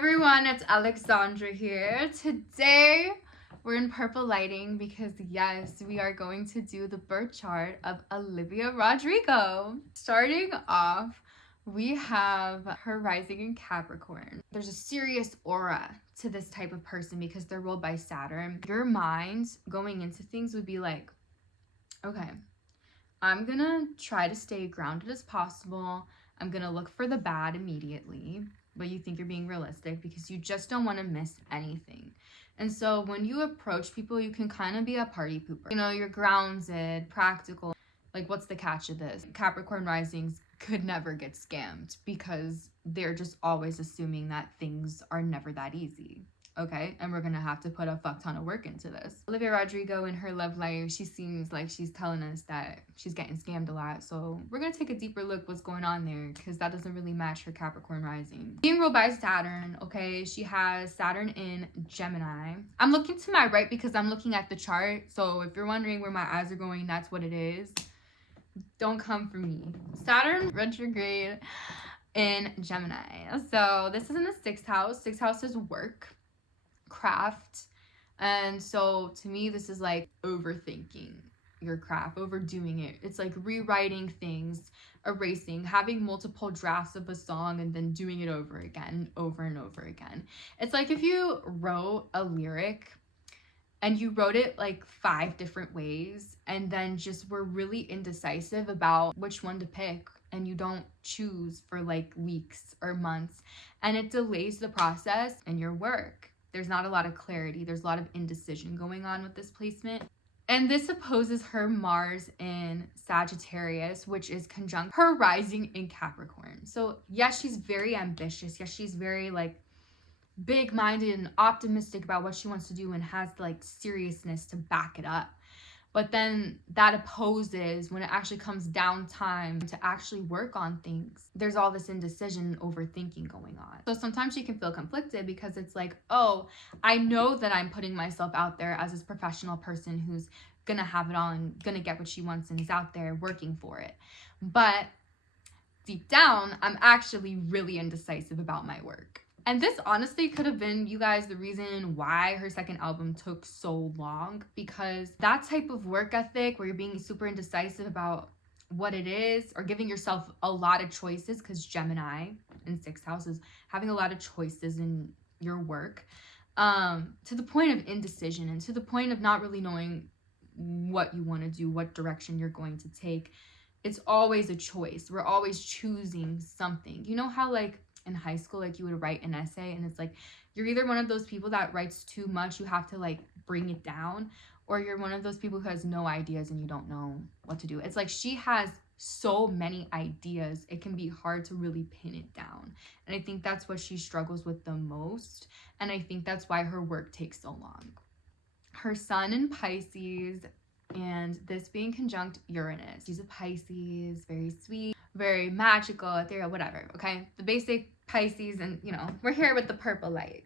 everyone, it's Alexandra here. Today we're in purple lighting because yes, we are going to do the birth chart of Olivia Rodrigo. Starting off, we have her rising in Capricorn. There's a serious aura to this type of person because they're ruled by Saturn. Your mind going into things would be like, okay, I'm gonna try to stay grounded as possible. I'm gonna look for the bad immediately, but you think you're being realistic because you just don't want to miss anything. And so when you approach people, you can kind of be a party pooper. You know, you're grounded, practical. Like, what's the catch of this? Capricorn risings could never get scammed because they're just always assuming that things are never that easy. Okay, and we're gonna have to put a fuck ton of work into this. Olivia Rodrigo in her love life, she seems like she's telling us that she's getting scammed a lot. So we're gonna take a deeper look what's going on there because that doesn't really match her Capricorn rising. Being ruled by Saturn, okay, she has Saturn in Gemini. I'm looking to my right because I'm looking at the chart. So if you're wondering where my eyes are going, that's what it is. Don't come for me. Saturn retrograde in Gemini. So this is in the 6th house. 6th house is work, craft, and so to me this is like overthinking your craft, overdoing it. It's like rewriting things, erasing, having multiple drafts of a song and then doing it over again, over and over again. It's like if you wrote a lyric and you wrote it like 5 different ways and then just were really indecisive about which one to pick, and you don't choose for like weeks or months, and it delays the process and your work. There's not a lot of clarity. There's a lot of indecision going on with this placement. And this opposes her Mars in Sagittarius, which is conjunct her rising in Capricorn. So yes, she's very ambitious. Yes, she's very like big-minded and optimistic about what she wants to do and has like seriousness to back it up. But then that opposes when it actually comes down time to actually work on things. There's all this indecision and overthinking going on. So sometimes she can feel conflicted because it's like, oh, I know that I'm putting myself out there as this professional person who's gonna have it all and gonna get what she wants and is out there working for it. But deep down, I'm actually really indecisive about my work. And this honestly could have been, you guys, the reason why her second album took so long, because that type of work ethic where you're being super indecisive about what it is or giving yourself a lot of choices, because Gemini in 6th house is having a lot of choices in your work, to the point of indecision and to the point of not really knowing what you want to do, what direction you're going to take. It's always a choice. We're always choosing something. You know how like in high school, like you would write an essay and it's like you're either one of those people that writes too much, you have to like bring it down, or you're one of those people who has no ideas and you don't know what to do. It's like she has so many ideas, it can be hard to really pin it down. And I think that's what she struggles with the most, and I think that's why her work takes so long. Her sun in Pisces, and this being conjunct Uranus. She's a Pisces, very sweet, very magical, ethereal, whatever, okay? The basic Pisces, and you know, we're here with the purple light,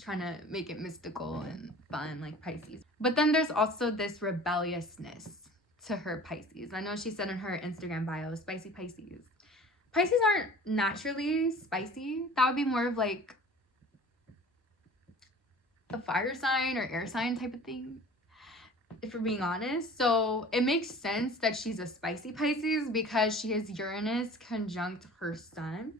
trying to make it mystical and fun like Pisces. But then there's also this rebelliousness to her Pisces. I know she said in her Instagram bio, spicy Pisces. Pisces aren't naturally spicy. That would be more of like a fire sign or air sign type of thing, if we're being honest. So it makes sense that she's a spicy Pisces because she has Uranus conjunct her sun,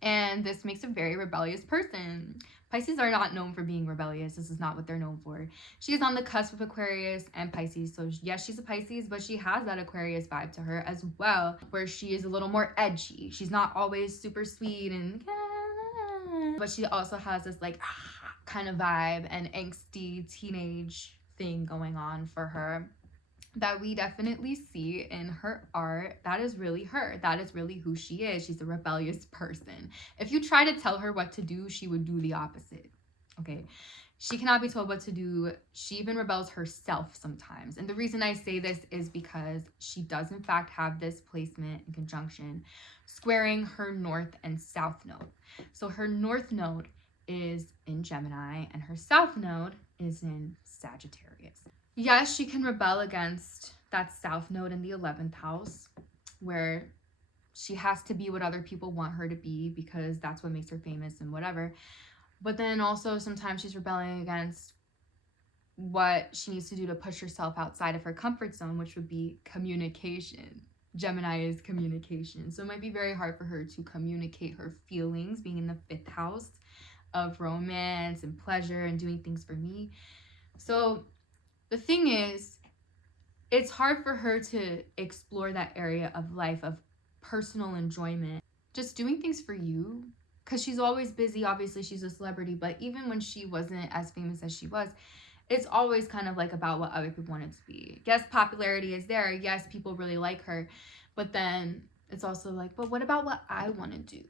and this makes a very rebellious person. Pisces are not known for being rebellious. This is not what they're known for. She is on the cusp of Aquarius and Pisces. So yes, she's a Pisces, but she has that Aquarius vibe to her as well, where she is a little more edgy. She's not always super sweet and but she also has this like kind of vibe and angsty teenage thing going on for her that we definitely see in her art. That is really her. That is really who she is. She's a rebellious person. If you try to tell her what to do, she would do the opposite. Okay, she cannot be told what to do. She even rebels herself sometimes. And the reason I say this is because she does in fact have this placement in conjunction squaring her north and south node. So her north node is in Gemini and her south node is in Sagittarius. Yes, she can rebel against that south node in the 11th house where she has to be what other people want her to be because that's what makes her famous and whatever. But then also sometimes she's rebelling against what she needs to do to push herself outside of her comfort zone, which would be communication. Gemini is communication. So it might be very hard for her to communicate her feelings, being in the 5th house of romance and pleasure and doing things for me. So the thing is, it's hard for her to explore that area of life of personal enjoyment, just doing things for you, because she's always busy. Obviously, she's a celebrity, but even when she wasn't as famous as she was, it's always kind of like about what other people want it to be. Yes, popularity is there. Yes, people really like her. But then it's also like, but what about what I want to do?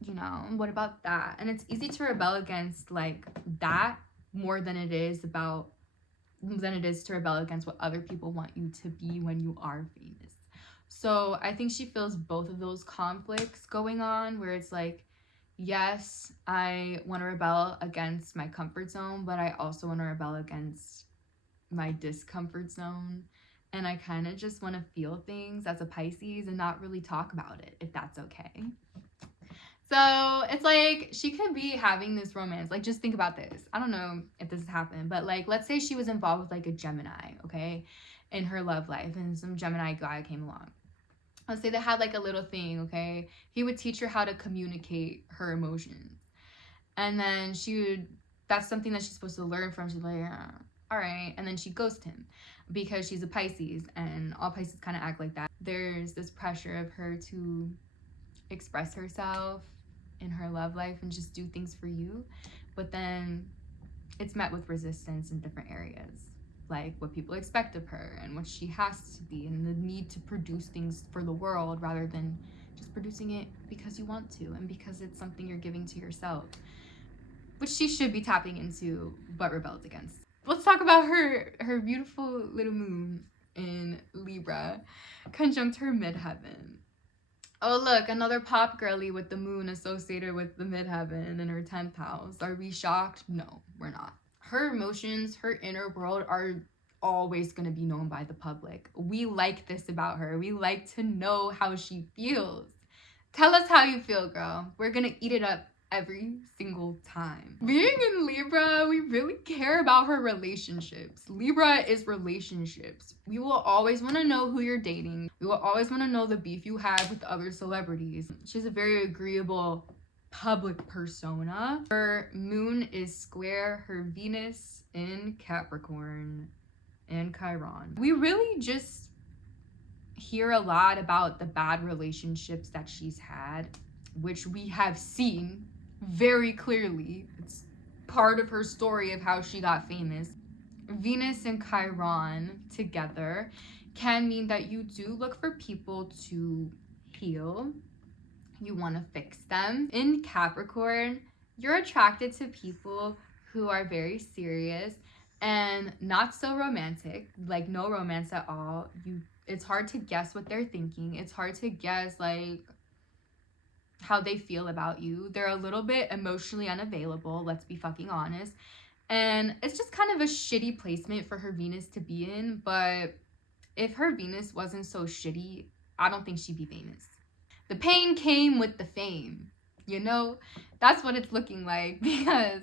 You know, what about that? And it's easy to rebel against like that more than it is to rebel against what other people want you to be when you are famous. So I think she feels both of those conflicts going on, where it's like, yes, I want to rebel against my comfort zone, but I also want to rebel against my discomfort zone. And I kind of just want to feel things as a Pisces and not really talk about it, if that's okay. So it's like she could be having this romance. Like, just think about this. I don't know if this has happened, but like, let's say she was involved with like a Gemini, okay, in her love life, and some Gemini guy came along. Let's say they had like a little thing, okay? He would teach her how to communicate her emotions. And then that's something that she's supposed to learn from. She's like, yeah, all right. And then she ghosts him because she's a Pisces, and all Pisces kind of act like that. There's this pressure of her to express herself in her love life and just do things for you. But then it's met with resistance in different areas, like what people expect of her and what she has to be, and the need to produce things for the world rather than just producing it because you want to and because it's something you're giving to yourself, which she should be tapping into but rebels against. Let's talk about her beautiful little moon in Libra conjunct her midheaven. Oh, look, another pop girly with the moon associated with the midheaven in her 10th house. Are we shocked? No, we're not. Her emotions, her inner world are always going to be known by the public. We like this about her. We like to know how she feels. Tell us how you feel, girl. We're going to eat it up every single time. Being in Libra, we really care about her relationships. Libra is relationships. We will always want to know who you're dating. We will always want to know the beef you have with other celebrities. She's a very agreeable public persona. Her moon is square her Venus in Capricorn and Chiron. We really just hear a lot about the bad relationships that she's had, which we have seen very clearly. It's part of her story of how she got famous. Venus and Chiron together can mean that you do look for people to heal. You want to fix them. In Capricorn, you're attracted to people who are very serious and not so romantic, like no romance at all. It's hard to guess what they're thinking. It's hard to guess like how they feel about you. They're a little bit emotionally unavailable, let's be fucking honest. And it's just kind of a shitty placement for her Venus to be in, but if her Venus wasn't so shitty, I don't think she'd be famous. The pain came with the fame, you know? That's what it's looking like, because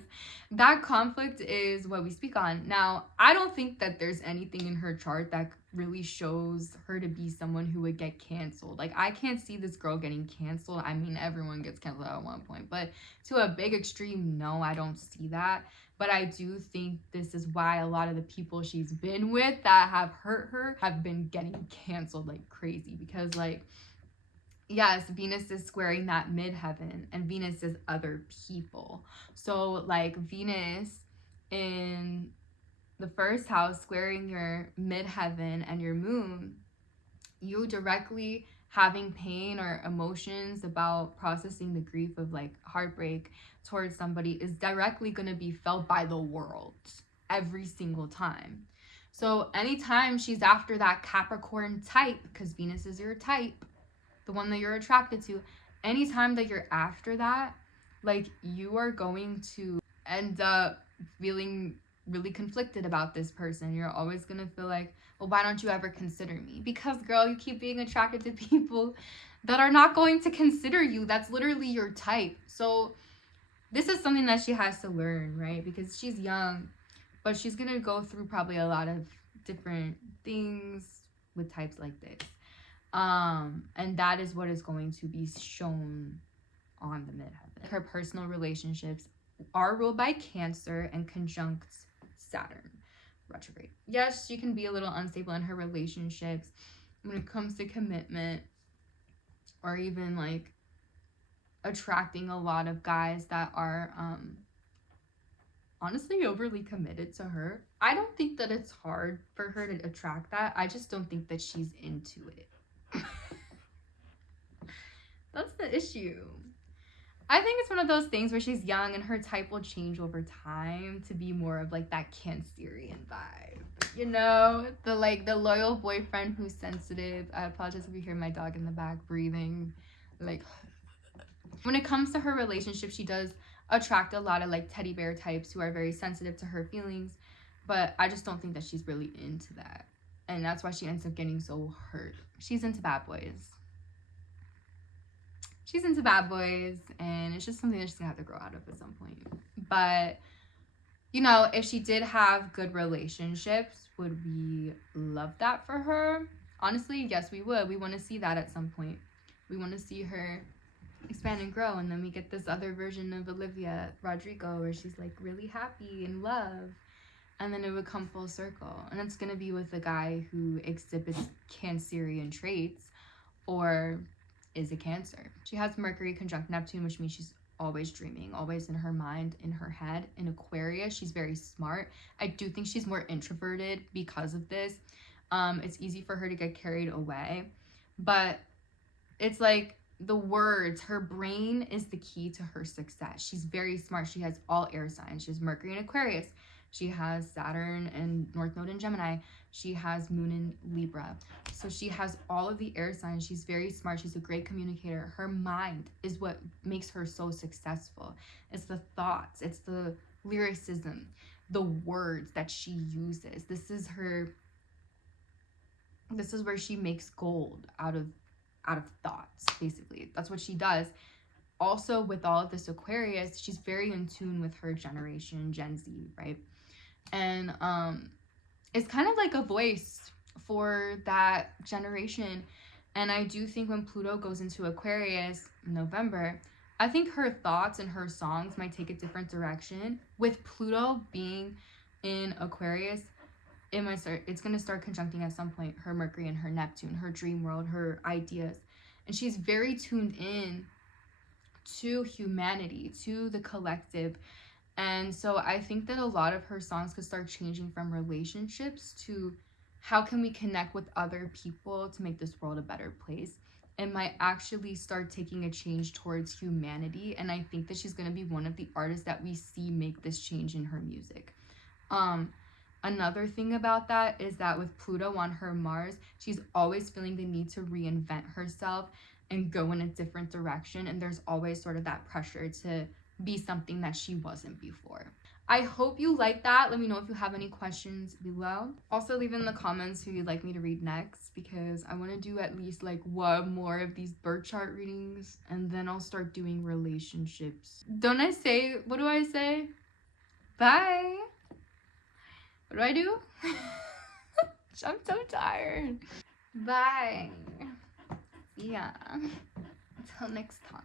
that conflict is what we speak on. Now, I don't think that there's anything in her chart that really shows her to be someone who would get canceled. Like, I can't see this girl getting canceled. I mean, everyone gets canceled at one point, but to a big extreme, no, I don't see that. But I do think this is why a lot of the people she's been with that have hurt her have been getting canceled like crazy, because like, yes, Venus is squaring that midheaven, and Venus is other people. So like Venus in the 1st house squaring your midheaven and your moon, you directly having pain or emotions about processing the grief of like heartbreak towards somebody is directly going to be felt by the world every single time. So anytime she's after that Capricorn type, because Venus is your type, the one that you're attracted to, anytime that you're after that, like, you are going to end up feeling really conflicted about this person. You're always gonna feel like, well, why don't you ever consider me? Because, girl, you keep being attracted to people that are not going to consider you. That's literally your type. So this is something that she has to learn, right? Because she's young, but she's going to go through probably a lot of different things with types like this. And that is what is going to be shown on the midheaven. Her personal relationships are ruled by Cancer and conjunct Saturn retrograde. Yes, she can be a little unstable in her relationships when it comes to commitment, or even like attracting a lot of guys that are honestly overly committed to her. I don't think that it's hard for her to attract that. I just don't think that she's into it. That's the issue. I think it's one of those things where she's young and her type will change over time to be more of like that Cancerian vibe. You know, the loyal boyfriend who's sensitive. I apologize if you hear my dog in the back breathing. Like, when it comes to her relationship, she does attract a lot of like teddy bear types who are very sensitive to her feelings, but I just don't think that she's really into that. And that's why she ends up getting so hurt. She's into bad boys. She's into bad boys, and it's just something that she's gonna have to grow out of at some point. But, you know, if she did have good relationships, would we love that for her? Honestly, yes, we would. We want to see that at some point. We want to see her expand and grow, and then we get this other version of Olivia Rodrigo where she's like really happy in love, and then it would come full circle, and it's gonna be with a guy who exhibits Cancerian traits or is a Cancer. She has Mercury conjunct Neptune, which means she's always dreaming, always in her mind, in her head. In Aquarius, she's very smart. I do think she's more introverted because of this. It's easy for her to get carried away, but it's like the words, her brain is the key to her success. She's very smart. She has all air signs. She has Mercury in Aquarius. She has Saturn and North Node in Gemini. She has Moon in Libra. So she has all of the air signs. She's very smart. She's a great communicator. Her mind is what makes her so successful. It's the thoughts. It's the lyricism, the words that she uses. This is where she makes gold out of thoughts, basically. That's what she does. Also, with all of this Aquarius, she's very in tune with her generation, Gen Z, right? And it's kind of like a voice for that generation. And I do think when Pluto goes into Aquarius in November, I think her thoughts and her songs might take a different direction. With Pluto being in Aquarius, it's going to start conjuncting at some point her Mercury and her Neptune, her dream world, her ideas. And she's very tuned in to humanity, to the collective. And so I think that a lot of her songs could start changing from relationships to how can we connect with other people to make this world a better place. It might actually start taking a change towards humanity. And I think that she's going to be one of the artists that we see make this change in her music. Another thing about that is that with Pluto on her Mars, she's always feeling the need to reinvent herself and go in a different direction. And there's always sort of that pressure to be something that she wasn't before. I hope you like that. Let me know if you have any questions below. Also, leave in the comments who you'd like me to read next, because I want to do at least like one more of these birth chart readings, and then I'll start doing relationships. What do I say? Bye. What do I do? I'm so tired. Bye. Yeah. Until next time.